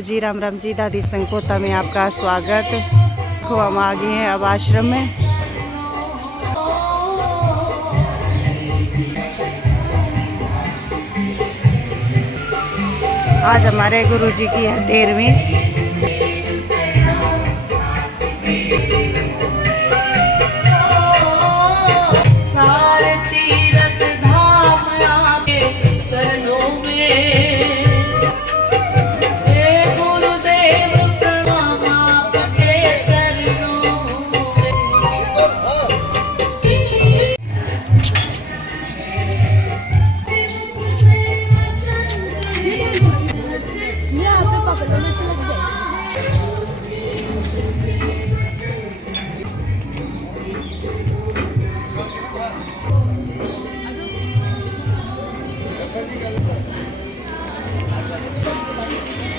Hello जी, राम राम जी। दादी संगपोता में आपका स्वागत। को हम आ गए हैं अब आश्रम में। आज हमारे गुरुजी की है 13वीं।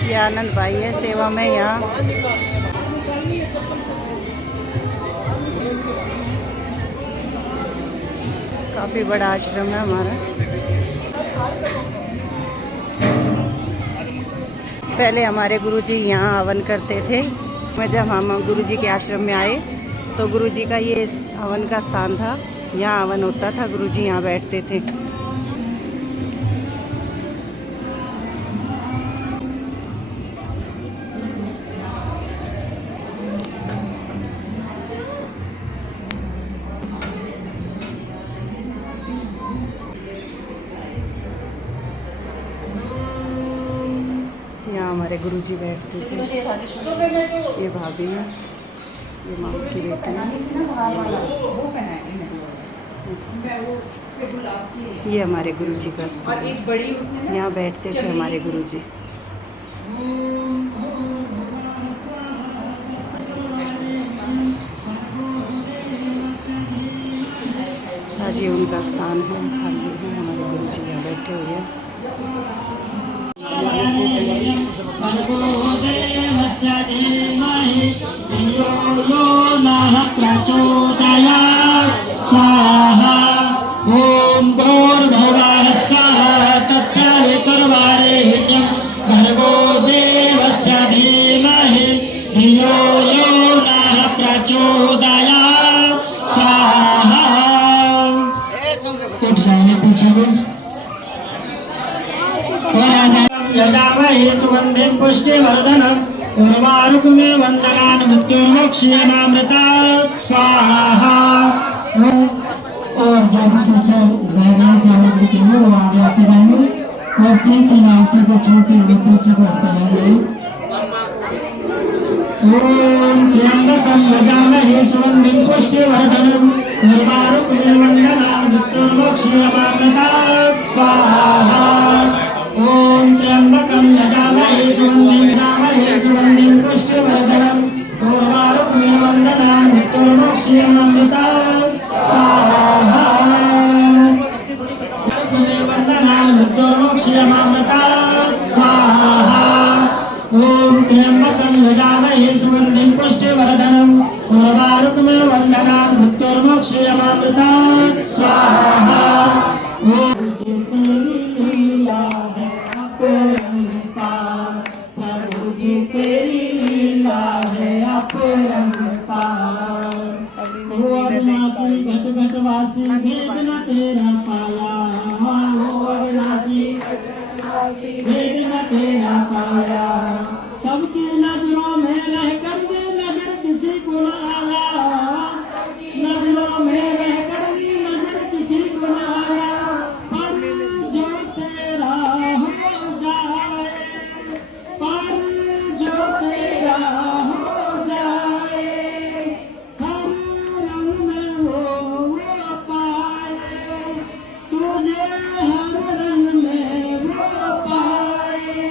ये आनंद भाई है सेवा में यहाँ। काफी बड़ा आश्रम है हमारा। पहले हमारे गुरुजी यहाँ हवन करते थे। जब हम गुरुजी के आश्रम में आए तो गुरुजी का ये हवन का स्थान था। यहाँ हवन होता था, गुरुजी यहाँ बैठते थे। यहाँ हमारे गुरुजी बैठते थे। ये भाभी है, ये माँ की बेटी है। ये हमारे गुरुजी का स्थान। यहाँ बैठते थे हमारे गुरुजी। आज ये उनका स्थान है, खाली है। हमारे गुरुजी यहाँ बैठे हुए हैं। ओम भूर्भुवः स्वः तत्सवितुर्वरेण्यं भर्गो देवस्य धीमहि धियो यो नः प्रचोदयात् स्वाहा। कुछ नहीं पूछोगे। यजामहे सुगन्धिं पुष्टिवर्धनम् उर्वारुकमेव वन्दनान् मृत्युर्मोक्षयेनामृतात् स्वाहा। और जब पीछे बैठने से हम दिखेंगे वो आगे आते जाएंगे और तीन आंखें को छोटी हुई पीछे करते रहेंगे। ओम त्र्यंबकं यजामहे सुगन्धिं पुष्टिवर्धनम् उर्वारुकमेव वन्दनान् मृत्युर्मोक्षयेनामृतात् स्वाहा। ओम त्र्यंबकं यजामहे सुगन्धिं पुष्टिवर्धनम् उर्वारुकमेव वन्दनान् मृत्युर्मोक्षयेनामृतात् स्वाहा। ओम त्र्यंबकं यजामहे सुगन्धिं पुष्टिवर्धनम् उर्वारुकमेव वन्दनान् मृत्युर्मोक्षयेनामृतात् स्वाहा। प्रभु जी तेरी लीला है अपरंपार। अविनाशी घट घट वासी भेद न तेरा पाया। अविनाशी भेद न तेरा पाया। सबकी नजरों में रहकर भी नजर किसी को न आया। नजरों में रहकर भी नजर किसी को न आया। पर जो तेरा हो जाए, पर जो तेरा हो जाए, हर रंग में वो पाए। तुझे हर रंग में वो पाए।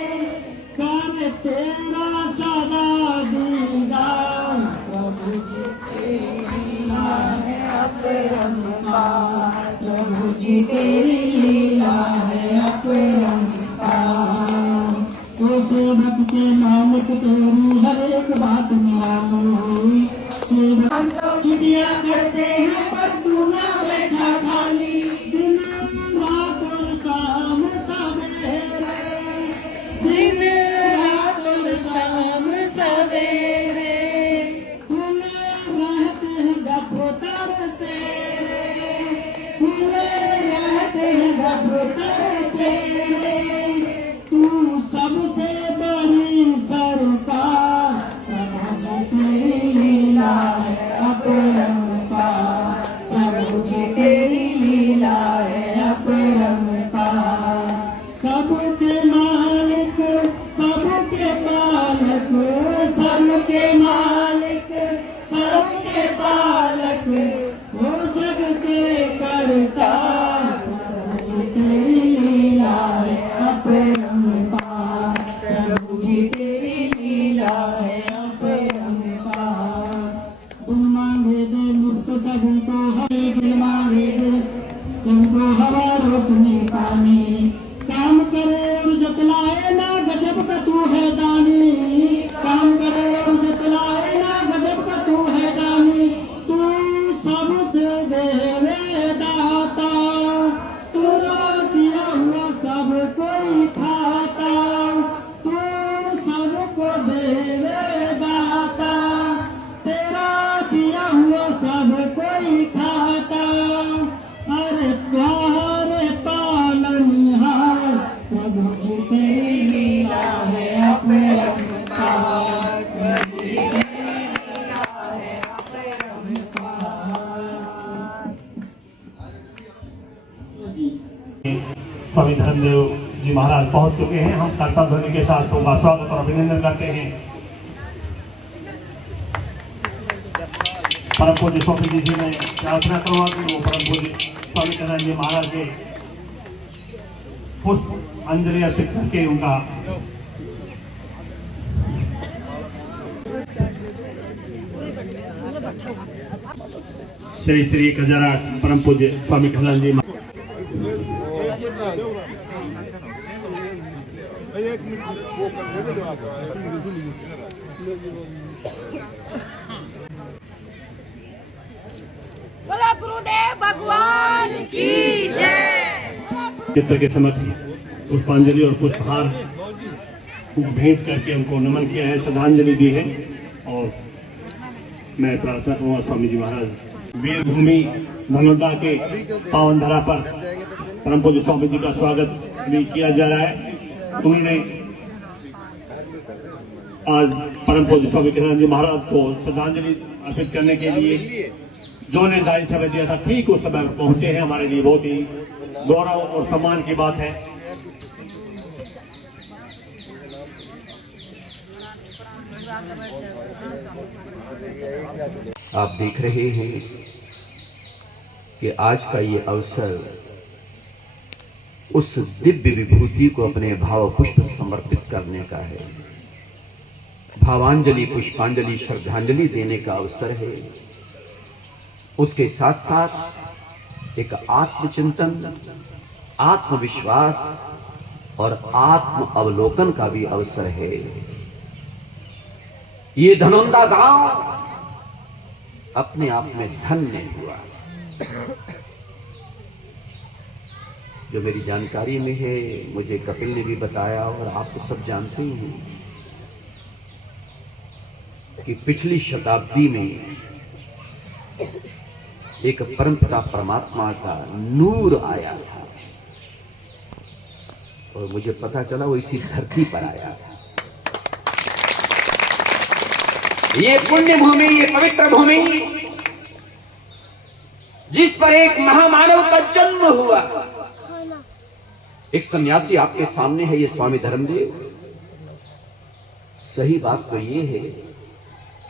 कर तेरा सदा दीदार। प्रभु जी तेरी लीला है अपरंपार। प्रभु जी तेरी लीला है अपरंपार। तो सेवक के नानक तेरी हर एक बात निराली। सेवक छुट्टियां करते हैं पर तू ना बैठा खाली। दिन रात और शाम सवेरे, दिन रात और तेरे तू सबसे बड़ी सरकार, प्रभु जी तेरी लीला है अपरंपार, प्रभु जी तेरी लीला है अपरंपार। सबके मालिक सबके पालक, सबके मालिक सबके पालक, वो जग के करता, प्रभु जी तेरी लीला है अपरंपार, प्रभु जी तेरी लीला है अपरंपार। तुम मांगे दे मुक्त सभी को, हरे दिल मांगे दे सबको हवा रोशनी पानी, काम करे और जतलाए ना गजब का तू है दानी, काम करे और जतलाए ना गजब का तू है दानी। तू सबसे देवे दाता, तू दिया हुआ सब कोई खाता, तू सबको देवे दाता, तेरा दिया हुआ सब कोई खाता। अरे प्यारे पालनहार, प्रभु जी तेरी लीला है अपरंपार, प्रभु जी तेरी लीला है अपरंपार। स्वामी धर्मदेव जी महाराज पहुंच चुके हैं। हम कर्ता ध्वनि के साथ उनका स्वागत और अभिनंदन करते हैं। परम पूज्य स्वामी जी से मैं प्रार्थना करूंगा कि वो परम पूज्य स्वामी कन्हैया जी महाराज के पुष्प अंजलि अर्पित करके उनका श्री श्री कजरा परम पूज्य स्वामी कन्हैया जी बोला गुरुदेव भगवान की जय। चित्र के समक्ष पुष्पांजलि और पुष्पहार भेंट करके उनको नमन किया है, श्रद्धांजलि दी है। और मैं प्रार्थना करूंगा स्वामी जी महाराज वीर भूमि धनौदा के पावन धरा पर परम पूज्य स्वामी जी का स्वागत भी किया जा रहा है। उन्होंने आज परम पूज्य स्वामी कन्हैया जी महाराज को श्रद्धांजलि अर्पित करने के लिए जो निर्धारित समय दिया था ठीक उस समय पहुंचे हैं। हमारे लिए बहुत ही गौरव और सम्मान की बात है। आप देख रहे हैं कि आज का ये अवसर उस दिव्य विभूति को अपने भाव पुष्प समर्पित करने का है, भावांजलि पुष्पांजलि श्रद्धांजलि देने का अवसर है। उसके साथ साथ एक आत्मचिंतन, आत्मविश्वास और आत्म अवलोकन का भी अवसर है। ये धनौदा गांव अपने आप में धन्य हुआ। जो मेरी जानकारी में है, मुझे कपिल ने भी बताया और आप तो सब जानते ही हैं कि पिछली शताब्दी में एक परमपिता परमात्मा का नूर आया था और मुझे पता चला वो इसी धरती पर आया था। ये पुण्य भूमि, ये पवित्र भूमि जिस पर एक महामानव का जन्म हुआ, एक सन्यासी आपके सामने है, ये स्वामी धर्मदेव। सही बात तो ये है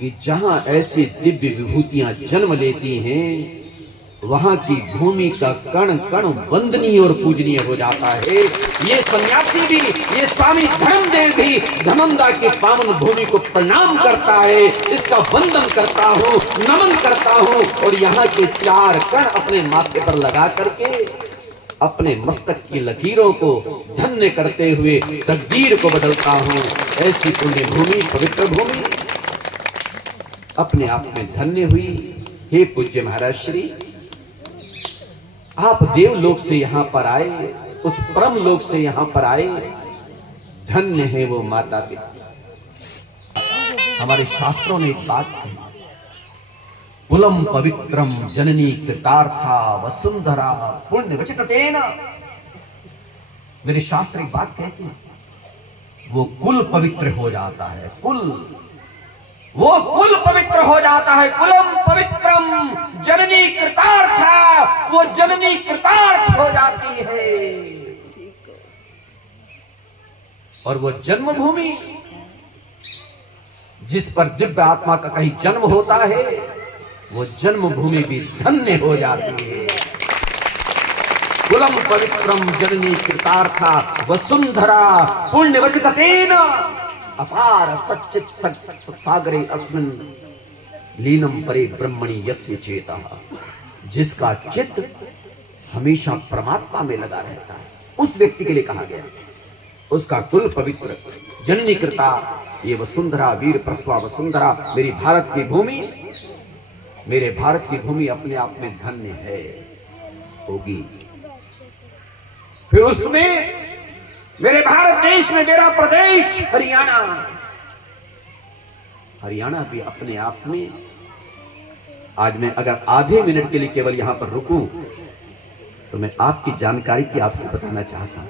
कि जहां ऐसी दिव्य विभूतियां जन्म लेती हैं, वहां की भूमि का कण कण वंदनीय और पूजनीय हो जाता है। ये सन्यासी भी, ये स्वामी धर्मदेव भी धनौदा की पावन भूमि को प्रणाम करता है, इसका वंदन करता हूं, नमन करता हूं और यहाँ के चार कण अपने माथे पर लगा करके अपने मस्तक की लकीरों को धन्य करते हुए तकदीर को बदलता हूं। ऐसी पुण्य भूमि, पवित्र भूमि अपने आप में धन्य हुई। हे पूज्य महाराज श्री, आप देवलोक से यहां पर आए, उस परम लोक से यहां पर आए। धन्य है वो माता पिता। हमारे शास्त्रों ने एक बात कही, कुलम पवित्रम जननी कृतार्था वसुंधरा पुण्य वचितेन। मेरे शास्त्र एक बात कहते हैं, वो कुल पवित्र हो जाता है, वो कुल पवित्र हो जाता है। कुलम पवित्रम जननी कृतार्था, वो जननी कृतार्थ हो जाती है। और वो जन्मभूमि जिस पर दिव्य आत्मा का कहीं जन्म होता है, वो जन्मभूमि भी धन्य हो जाती है। कुलम पवित्रम जननी कृतार्था वसुंधरा पुण्यवचितेन अपार सच्चित सागरे अस्मिन् लीनम परे ब्रह्मणि यस्य चेतः। जिसका चित्त हमेशा परमात्मा में लगा रहता है, उस व्यक्ति के लिए कहा गया उसका कुल पवित्र। जननी कृता, ये वसुंधरा वीर प्रसवा वसुंधरा, मेरी भारत की भूमि, मेरे भारत की भूमि अपने आप में धन्य है, होगी। फिर उसमें मेरे भारत देश में मेरा प्रदेश हरियाणा भी अपने आप में। आज मैं अगर आधे मिनट के लिए केवल यहां पर रुकूं तो मैं आपकी जानकारी की आपको बताना चाहता हूं।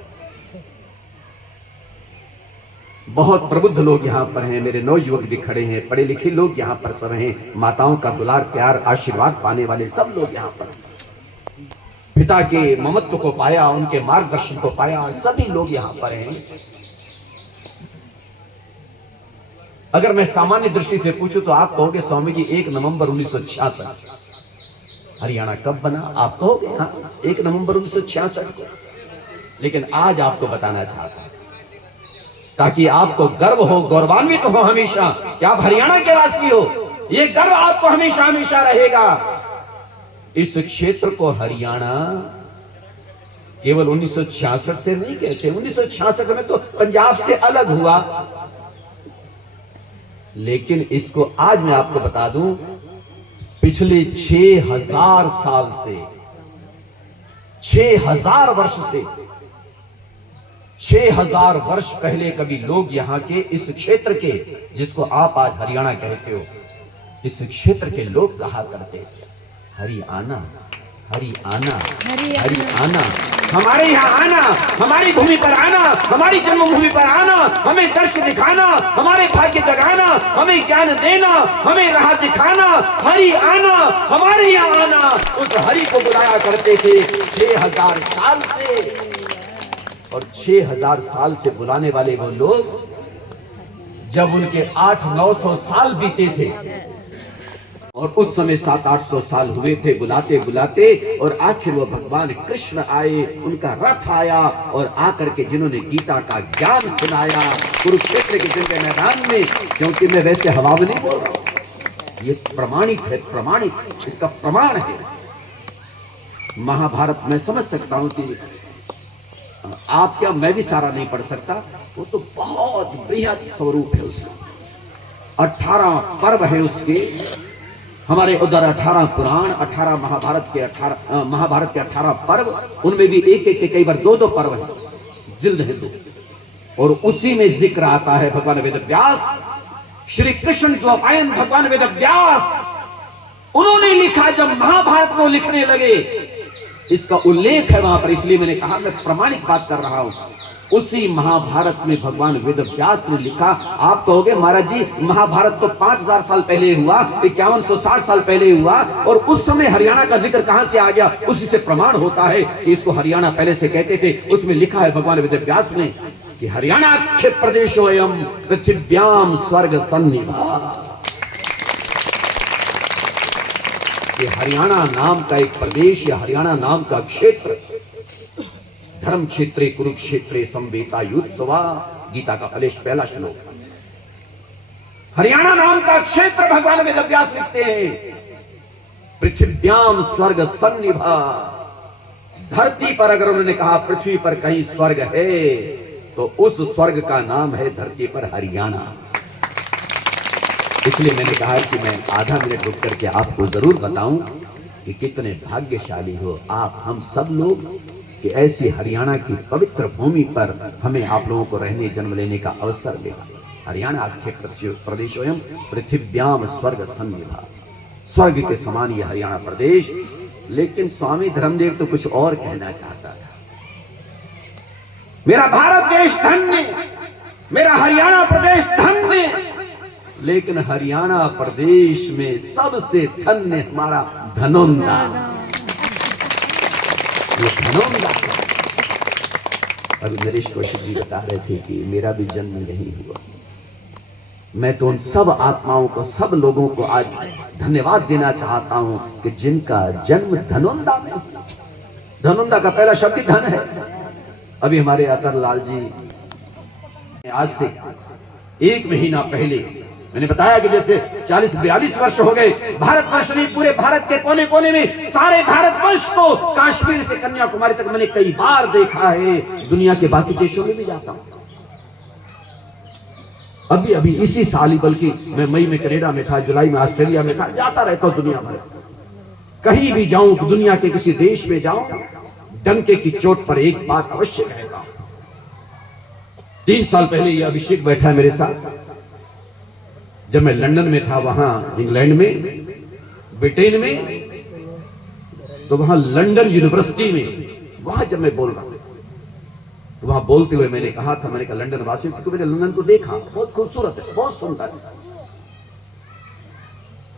बहुत प्रबुद्ध लोग यहां पर हैं, मेरे नौयुवक भी खड़े हैं, पढ़े लिखे लोग यहां पर सब हैं, माताओं का दुलार प्यार आशीर्वाद पाने वाले सब लोग यहां पर, पिता के ममत्व को पाया, उनके मार्गदर्शन को पाया, सभी लोग यहां पर हैं। अगर मैं सामान्य दृष्टि से पूछूं तो आप कहोगे स्वामी जी 1 नवंबर 1966 हरियाणा कब बना? आप कहोगे हाँ 1 नवंबर 1966 को। लेकिन आज आपको बताना चाहता हूं ताकि आपको गर्व हो, गौरवान्वित हो हमेशा कि आप हरियाणा के वासी हो। यह गर्व आपको हमेशा हमेशा रहेगा। इस क्षेत्र को हरियाणा केवल 1966 से नहीं कहते, 1966 में तो पंजाब से अलग हुआ, लेकिन इसको आज मैं आपको बता दूं, पिछले 6000 साल से, 6000 वर्ष से, 6000 वर्ष पहले कभी लोग यहां के इस क्षेत्र के, जिसको आप आज हरियाणा कहते हो, इस क्षेत्र के लोग कहा करते थे हरियाणा, हरियाणा, हरियाणा। हमारे यहाँ आना, हमारी भूमि पर आना, हमारी जन्मभूमि पर आना, हमें दर्श दिखाना, हमारे भाग्य जगाना, हमें ज्ञान देना, हमें राह दिखाना, हरि आना, हमारे यहाँ आना, उस हरि को बुलाया करते थे 6000 साल से। और 6000 साल से बुलाने वाले वो लोग जब उनके 800-900 साल बीते थे और उस समय 700-800 साल हुए थे बुलाते बुलाते, और आखिर वो भगवान कृष्ण आए, उनका रथ आया और आकर के जिन्होंने गीता का ज्ञान सुनाया कुरुक्षेत्र के जंग मैदान में। क्योंकि मैं वैसे हवा में नहीं बोल रहा हूं, ये प्रमाणिक है, प्रमाणिक, इसका प्रमाण है। महाभारत मैं समझ सकता हूं कि आप क्या, मैं भी सारा नहीं पढ़ सकता, वो तो बहुत बृहद स्वरूप है उसका। 18 पर्व है उसके, हमारे उधर 18 पुराण, 18 महाभारत के 18 पर्व, उनमें भी एक एक के कई बार 2-2 पर्व है, जिल्द है 2। और उसी में जिक्र आता है भगवान वेदव्यास, श्री कृष्ण द्वैपायन भगवान वेदव्यास, उन्होंने लिखा जब महाभारत को लिखने लगे, इसका उल्लेख है वहां पर, इसलिए मैंने कहा मैं प्रमाणिक बात कर रहा हूं। उसी महाभारत में भगवान वेदव्यास ने लिखा। आप कहोगे महाराज जी महाभारत तो 5000 साल पहले हुआ, 5160 साल पहले हुआ, और उस समय हरियाणा का जिक्र कहां से आ गया? उसी से प्रमाण होता है कि इसको हरियाणा पहले से कहते थे। उसमें लिखा है भगवान वेदव्यास ने कि हरियाणाख्य प्रदेशोयम पृथिव्याम स्वर्ग सन्निभा। हरियाणा नाम का एक प्रदेश या हरियाणा नाम का क्षेत्र, धर्म क्षेत्रे कुरुक्षेत्रे संवेता युत्सवा, गीता का कलेश पहला श्लोक। हरियाणा नाम का क्षेत्र भगवान वेदव्यास लिखते हैं पृथिव्याम स्वर्ग सन्निभा। धरती पर अगर उन्होंने कहा पृथ्वी पर कहीं स्वर्ग है तो उस स्वर्ग का नाम है धरती पर हरियाणा। इसलिए मैंने कहा कि मैं आधा मिनट रुक करके आपको जरूर बताऊं कि कितने भाग्यशाली हो आप, हम सब लोग, कि ऐसी हरियाणा की पवित्र भूमि पर हमें आप लोगों को रहने जन्म लेने का अवसर मिला। हरियाणा आख्य प्रदेशोयम पृथिव्याम स्वर्ग सन्निभा, स्वर्ग के समान यह हरियाणा प्रदेश। लेकिन स्वामी धर्मदेव तो कुछ और कहना चाहता था। मेरा भारत देश धन्य, मेरा हरियाणा प्रदेश धन्य, लेकिन हरियाणा प्रदेश में सबसे धन्य हमारा धनौंदा। ये धनौंदा। अभी नरेश कौशिक जी बता रहे थे कि मेरा भी जन्म यही हुआ। मैं तो उन सब आत्माओं को, सब लोगों को आज धन्यवाद देना चाहता हूं कि जिनका जन्म धनौंदा में। धनौंदा का पहला शब्द ही धन है। अभी हमारे अतर लाल जी आज से 1 महीना पहले मैंने बताया कि जैसे 40-42 वर्ष हो गए, भारतवर्ष नहीं पूरे भारत के कोने कोने में, सारे भारतवर्ष को कश्मीर से कन्याकुमारी तक मैंने कई बार देखा है। दुनिया के बाकी देशों में भी जाता हूं। अभी इसी साल ही, बल्कि मैं मई में कनाडा में था, जुलाई में ऑस्ट्रेलिया में था, जाता रहता हूं दुनिया भर। कहीं भी जाऊं, दुनिया के किसी देश में जाऊं, डंके की चोट पर एक बात अवश्य कहता हूं। 3 साल पहले ये अभिषेक बैठा है मेरे साथ। जब मैं लंदन में था, वहां इंग्लैंड में, ब्रिटेन में, तो वहां लंदन यूनिवर्सिटी में, वहां जब मैं बोल रहा था, तो वहां बोलते हुए मैंने कहा था, मैंने कहा लंदन वासियों, क्योंकि मैंने लंदन को देखा, बहुत खूबसूरत है, बहुत सुंदर है।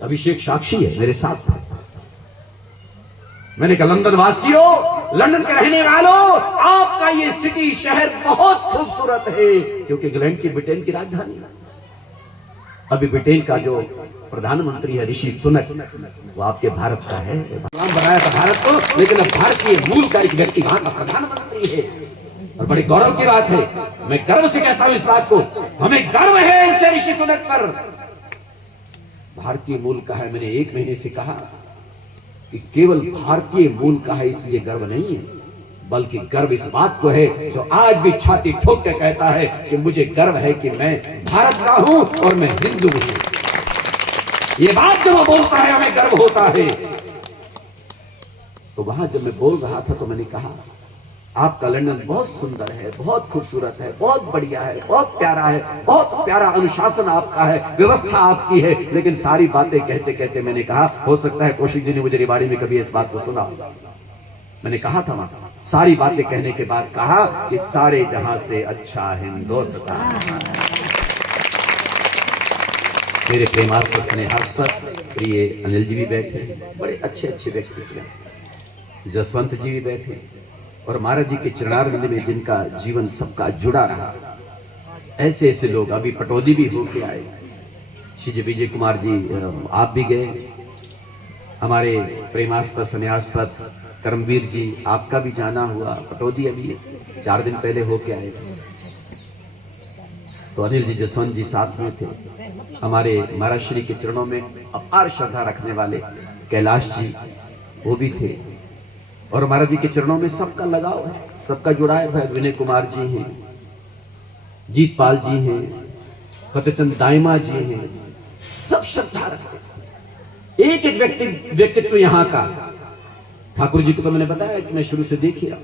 अभिषेक साक्षी है मेरे साथ। मैंने कहा लंदन वासियों, लंदन के रहने वालों, आपका ये सिटी, शहर बहुत खूबसूरत है, क्योंकि इंग्लैंड की, ब्रिटेन की राजधानी है। अभी ब्रिटेन का जो प्रधानमंत्री है ऋषि सुनक, वो आपके भारत का है। भगवान बनाया था भारत को, लेकिन अब भारतीय मूल का एक व्यक्ति वहां का प्रधानमंत्री है, और बड़ी गौरव की बात है। मैं गर्व से कहता हूं इस बात को, हमें गर्व है ऐसे ऋषि सुनक पर। भारतीय मूल का है। मैंने 1 महीने से कहा कि केवल भारतीय मूल का है इसलिए गर्व नहीं है, बल्कि गर्व इस बात को है जो आज भी छाती ठोक के कहता है कि मुझे गर्व है कि मैं भारत का हूं और मैं हिंदू हूं। ये बात जब वो बोलता है हमें गर्व होता है। तो वहां जब मैं बोल रहा था तो मैंने कहा आपका लंदन बहुत सुंदर है, बहुत खूबसूरत है, बहुत बढ़िया है, बहुत प्यारा है, बहुत प्यारा अनुशासन आपका है, व्यवस्था आपकी है। लेकिन सारी बातें कहते कहते मैंने कहा, हो सकता है कौशिक जी ने मुझे रेवाड़ी में कभी इस बात को सुना। मैंने कहा था वहां, सारी बातें कहने के बाद कहा कि सारे जहां से अच्छा हिंदुस्तान। मेरे प्रेमास्पद स्नेहास्पद प्रिय अनिल जी भी बैठे, बड़े अच्छे अच्छे व्यक्ति, जसवंत जी भी बैठे, और महाराज जी के चरणारविंद में जिनका जीवन सबका जुड़ा रहा, ऐसे ऐसे लोग। अभी पटौदी भी होके आए, श्री विजय कुमार जी आप भी गए, हमारे प्रेमास्पद स्नेहास्पद करमवीर जी आपका भी जाना हुआ, पटौदी अभी 4 दिन पहले होके आए थे। तो अनिल जी जसवंत जी साथ में थे। हमारे महाराज श्री के चरणों में अपार श्रद्धा रखने वाले कैलाश जी वो भी थे, और महाराज जी के चरणों में सबका लगाव है, सबका जुड़ाव है। विनय कुमार जी हैं, जीतपाल जी हैं, फतेहचंद दाइमा जी हैं, सब श्रद्धा रखते। एक एक व्यक्तित्व यहाँ का। ठाकुर जी को तो मैंने बताया कि मैं शुरू से देख रहा,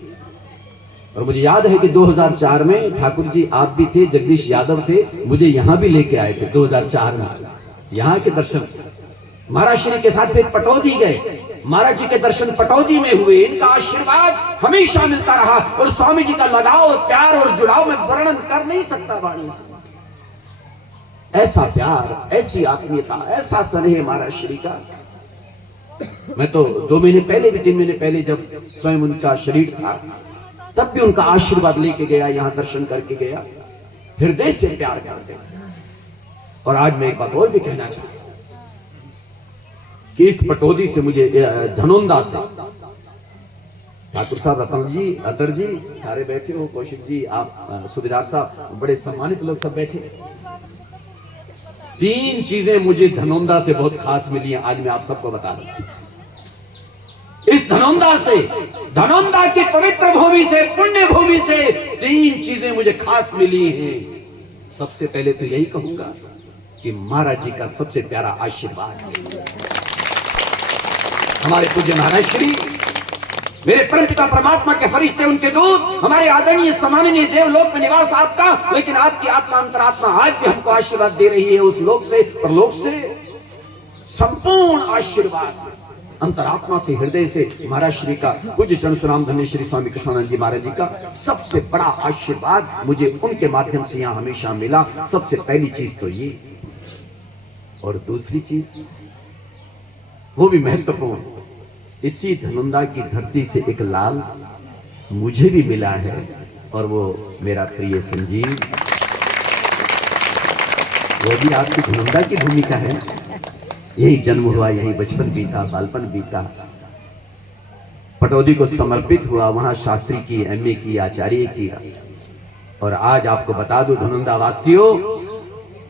और मुझे याद है कि 2004 में ठाकुर जी आप भी थे, जगदीश यादव थे, मुझे यहाँ भी लेके आए थे 2004 में। यहाँ के दर्शन महाराज श्री के साथ फिर पटौदी गए, महाराज जी के दर्शन पटौदी में हुए। इनका आशीर्वाद हमेशा मिलता रहा, और स्वामी जी का लगाव और प्यार और जुड़ाव में वर्णन कर नहीं सकता वाणी से। ऐसा प्यार, ऐसी आत्मीयता, ऐसा स्नेह महाराज श्री का। मैं तो 2 महीने पहले भी, 3 महीने पहले जब स्वयं उनका शरीर था, तब भी उनका आशीर्वाद लेके गया, यहां दर्शन करके गया, हृदय से प्यार करते। और आज मैं एक बात और भी कहना चाहता हूं कि इस पटौदी से मुझे, धनौंदा से, ठाकुर साहब, रतन जी, अतर जी सारे बैठे हो, कौशिक जी, आप सूबेदार साहब, बड़े सम्मानित लोग सब बैठे। 3 चीजें मुझे धनौंदा से बहुत खास मिली हैं, आज मैं आप सबको बता रहा हूं। इस धनौंदा से, धनौंदा की पवित्र भूमि से, पुण्य भूमि से 3 चीजें मुझे खास मिली हैं। सबसे पहले तो यही कहूंगा कि महाराज जी का सबसे प्यारा आशीर्वाद है। हमारे पूज्य महाराज श्री, मेरे परमपिता परमात्मा के फरिश्ते, उनके दूत, हमारे आदरणीय सम्माननीय देवलोक में निवास आपका, लेकिन आपकी आत्मा अंतरात्मा आज भी हमको आशीर्वाद दे रही है उस लोक से, परलोक से संपूर्ण आशीर्वाद। अंतरात्मा से, हृदय से महाराज श्री का, पूज्य चरण सुनाम धन्य श्री स्वामी कृष्णानंद जी महाराज जी का सबसे बड़ा आशीर्वाद मुझे उनके माध्यम से यहाँ हमेशा मिला। सबसे पहली चीज तो ये, और दूसरी चीज वो भी महत्वपूर्ण, इसी धनुंदा की धरती से एक लाल मुझे भी मिला है, और वो मेरा प्रिय संजीव, वो भी आपकी धनुंदा की भूमिका है। यही जन्म हुआ, यही बचपन बीता, बालपन बीता, पटौदी को समर्पित हुआ, वहां शास्त्री की, एमए की, आचार्य की। और आज आपको बता दूं धनुंदा वासियों,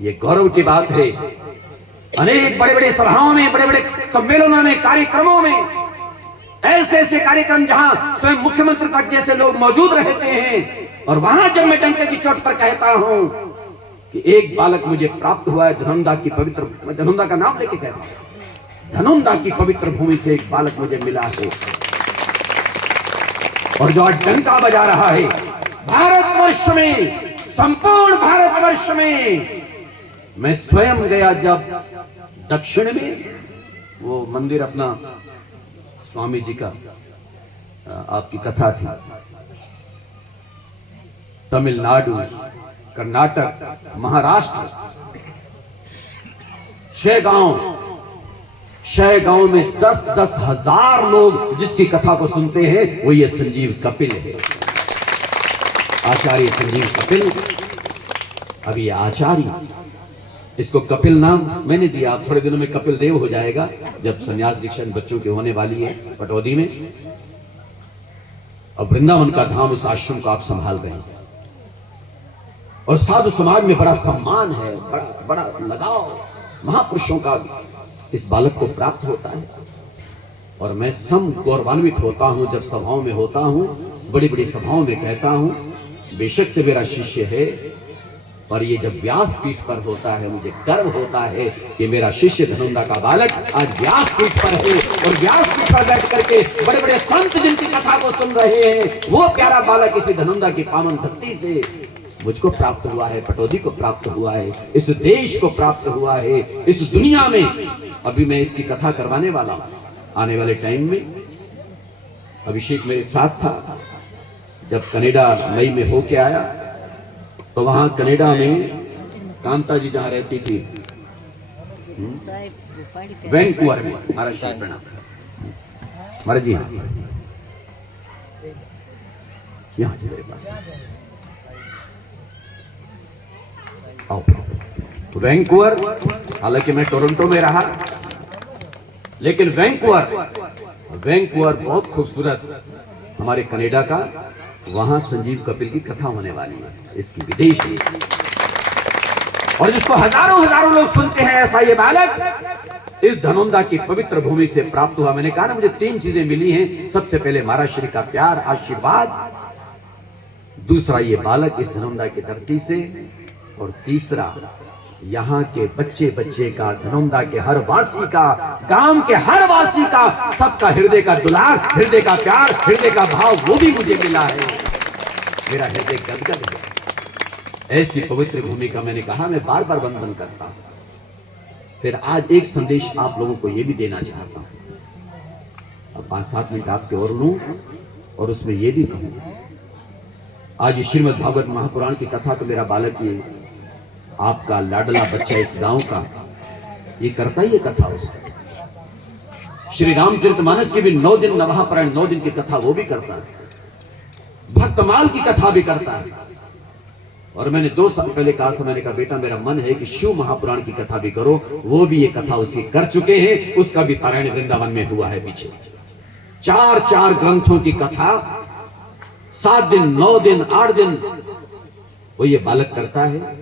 ये गौरव की बात है, अनेक बड़े बड़े सभाओं में, बड़े बड़े सम्मेलनों में, कार्यक्रमों में, ऐसे ऐसे कार्यक्रम जहां स्वयं मुख्यमंत्री तक जैसे लोग मौजूद रहते हैं, और वहां जब मैं डंके की चोट पर कहता हूं कि एक बालक मुझे प्राप्त हुआ है धनुंदा की पवित्र, धनुंदा का नाम लेके कहता हूं, धनुंदा की पवित्र भूमि से एक बालक मुझे मिला है, और जो आज डंका बजा रहा है भारतवर्ष में, संपूर्ण भारतवर्ष में। मैं स्वयं गया जब दक्षिण में, वो मंदिर अपना स्वामी जी का, आपकी कथा थी, तमिलनाडु, कर्नाटक, महाराष्ट्र, 6 गांव में 10-10 हजार लोग जिसकी कथा को सुनते हैं, वो ये संजीव कपिल है, आचार्य संजीव कपिल। अब ये आचार्य, इसको कपिल नाम मैंने दिया, आप थोड़े दिनों में कपिल देव हो जाएगा, जब संन्यास दीक्षा बच्चों की होने वाली है पटौदी में। अब वृंदावन का धाम, उस आश्रम को आप संभाल रहे हैं, और साधु समाज में बड़ा सम्मान है, बड़ा लगाव महापुरुषों का इस बालक को प्राप्त होता है। और मैं सम गौरवान्वित होता हूं जब सभाओं में होता हूं, बड़ी बड़ी सभाओं में कहता हूं, बेशक से मेरा शिष्य है, और ये जब व्यासपीठ पर होता है मुझे गर्व होता है कि मेरा शिष्य धनुंदा का बालक आज व्यासपीठ पर है, और व्यासपीठ पर बैठ करके बड़े बड़े संत जिनकी कथा को सुन रहे हैं, वो प्यारा बालक इसी धनुंदा की पावन धरती से मुझको प्राप्त हुआ है, पटौदी को प्राप्त हुआ है, इस देश को प्राप्त हुआ है, इस दुनिया में। अभी मैं इसकी कथा करवाने वाला हूं आने वाले टाइम में। अभिषेक मेरे साथ था जब कनाडा मई में होके आया, तो वहां कनाडा में कांता जी जहां रहती थी, वैंकूवर में, महाराज जी प्रणाम, महाराज जी यहाँ मेरे पास आओ। वैंकूवर, हालांकि मैं टोरंटो में रहा, लेकिन वैंकूवर बहुत खूबसूरत हमारे कनाडा का, वहां संजीव कपिल की कथा होने वाली है, इसकी विदेशी, और जिसको हजारों लोग सुनते हैं, ऐसा ये बालक इस धनुंदा की पवित्र भूमि से प्राप्त हुआ। मैंने कहा ना, मुझे 3 चीजें मिली हैं। सबसे पहले महाराज श्री का प्यार, आशीर्वाद, दूसरा ये बालक इस धनुंदा की धरती से, और तीसरा यहाँ के बच्चे का, धनुंदा के हर वासी का, गांव के हर वासी का, सबका हृदय का दुलार, हृदय का प्यार, हृदय का भाव, वो भी मुझे मिला है। मेरा हृदय गदगद है। ऐसी पवित्र भूमि का मैंने कहा मैं बार बार वंदन करता हूं। फिर आज एक संदेश आप लोगों को यह भी देना चाहता हूं। अब 5-7 मिनट आपके और लूं, और उसमें यह भी कहूं, आज श्रीमद् भागवत महापुराण की कथा को मेरा बालक, ये आपका लाडला बच्चा इस गांव का, ये करता ही ये कथा उसका। श्री रामचरितमानस की भी 9 दिन नवापरायण 9 दिन की कथा वो भी करता है, भक्तमाल की कथा भी करता है। और मैंने 2 साल पहले कहा था, मैंने कहा बेटा मेरा मन है कि शिव महापुराण की कथा भी करो, वो भी ये कथा उसी कर चुके हैं, उसका भी पारायण वृंदावन में हुआ है पीछे। 4 ग्रंथों की कथा 7 दिन, 9 दिन, 8 दिन वो ये बालक करता है।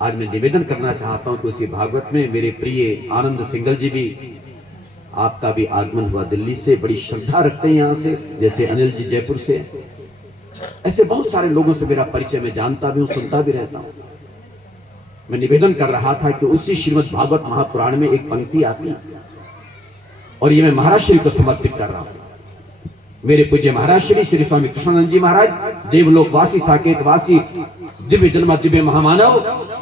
आज मैं निवेदन करना चाहता हूं कि उसी भागवत में मेरे प्रिय आनंद सिंगल जी भी, आपका भी आगमन हुआ दिल्ली से, बड़ी श्रद्धा रखते हैं यहां से, जैसे अनिल जी जयपुर से, ऐसे बहुत सारे लोगों से मेरा परिचय, मैं जानता भी हूं, सुनता भी रहता हूं। मैं निवेदन कर रहा था कि उसी श्रीमद् भागवत महापुराण में एक पंक्ति आती है, और ये मैं महाराज श्री को समर्पित कर रहा हूं। मेरे पूज्य महाराज श्री स्वामी कृष्णानंद जी महाराज, देवलोकवासी, साकेतवासी, दिव्य जन्मा, दिव्य महामानव,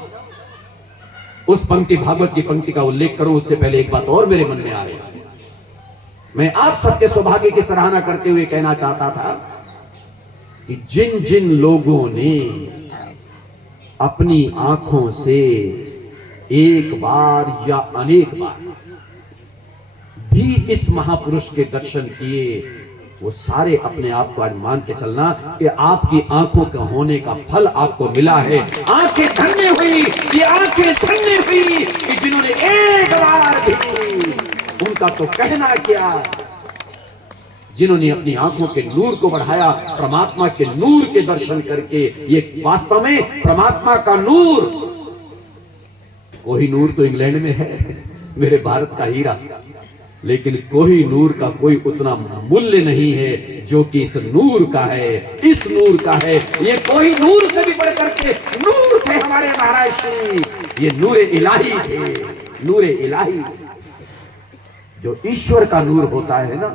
उस पंक्ति, भागवत की पंक्ति का उल्लेख करूं उससे पहले एक बात और मेरे मन में आ रही। मैं आप सबके सौभाग्य की सराहना करते हुए कहना चाहता था कि जिन जिन लोगों ने अपनी आंखों से एक बार या अनेक बार भी इस महापुरुष के दर्शन किए, वो सारे अपने आप को आज मान के चलना कि आपकी आंखों का होने का फल आपको मिला है। आंखें धन्य हुई, ये आंखें धन्य हुई कि जिन्होंने एक बार भी, उनका तो कहना क्या, जिन्होंने अपनी आंखों के नूर को बढ़ाया, परमात्मा के नूर के दर्शन करके। ये वास्तव में परमात्मा का नूर, कोई नूर तो इंग्लैंड में है, मेरे भारत का हीरा, लेकिन कोई नूर का कोई उतना मूल्य नहीं है जो कि इस नूर का है, इस नूर का है। ये कोई नूर से भी बढ़कर के नूर थे हमारे महाराज श्री, ये नूर इलाही थे, नूर इलाही। जो ईश्वर का नूर होता है ना,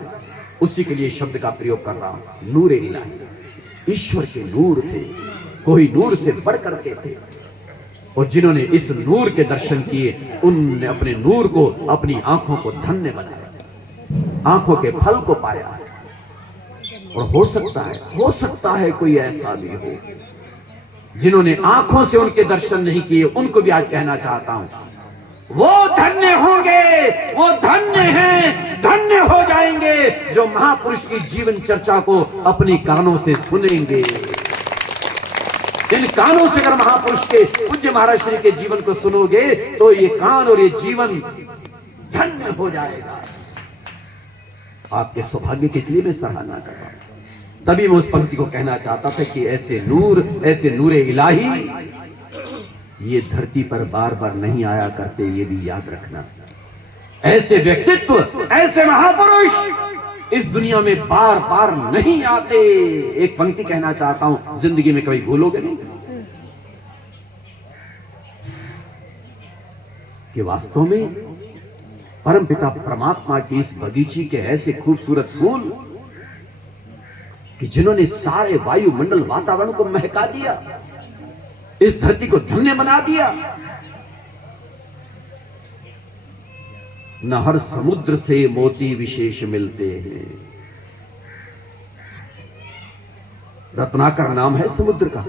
उसी के लिए शब्द का प्रयोग कर रहा हूं, नूर इलाही। ईश्वर के नूर थे, कोई नूर से बढ़कर के थे, और जिन्होंने इस नूर के दर्शन किए, उनने अपने नूर को, अपनी आंखों को धन्य बनाया, आंखों के फल को पाया। और हो सकता है कोई ऐसा भी हो जिन्होंने आंखों से उनके दर्शन नहीं किए, उनको भी आज कहना चाहता हूं, वो धन्य होंगे, वो धन्य हैं, धन्य हो जाएंगे जो महापुरुष की जीवन चर्चा को अपनी कानों से सुनेंगे। इन कानों से अगर महापुरुष के, पूज्य महाराज श्री के जीवन को सुनोगे तो ये कान और ये जीवन धन्य हो जाएगा। आपके सौभाग्य की इसलिए मैं सराहना कर रहा हूं। तभी मैं उस पंक्ति को कहना चाहता था कि ऐसे नूरे इलाही ये धरती पर बार बार नहीं आया करते, ये भी याद रखना। ऐसे व्यक्तित्व, ऐसे महापुरुष इस दुनिया में बार बार नहीं आते। एक पंक्ति कहना चाहता हूं, जिंदगी में कभी भूलोगे नहीं कि वास्तव में परमपिता परमात्मा की इस बगीचे के ऐसे खूबसूरत फूल कि जिन्होंने सारे वायुमंडल वातावरण को महका दिया, इस धरती को धन्य बना दिया। न हर समुद्र से मोती विशेष मिलते हैं। रत्नाकर नाम है समुद्र का,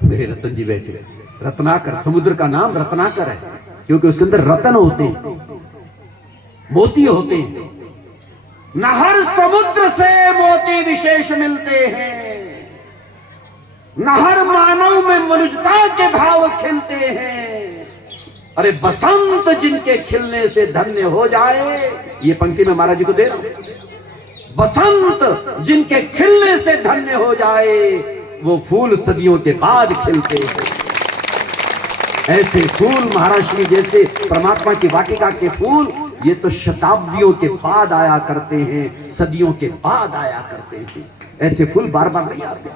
मेरे रतन जी बैठे। रत्नाकर, समुद्र का नाम रत्नाकर है क्योंकि उसके अंदर रतन होते हैं, मोती होते हैं। न हर समुद्र से मोती विशेष मिलते हैं, न हर मानव में मनुष्यता के भाव खिलते हैं। अरे बसंत जिनके खिलने से धन्य हो जाए, ये पंक्ति में महाराज जी को दे रहा हूं। बसंत जिनके खिलने से धन्य हो जाए, वो फूल सदियों के बाद खिलते हैं। ऐसे फूल महाराज श्री जैसे परमात्मा की वाटिका के फूल, ये तो शताब्दियों के बाद आया करते हैं, सदियों के बाद आया करते हैं। ऐसे फूल बार बार नहीं आते।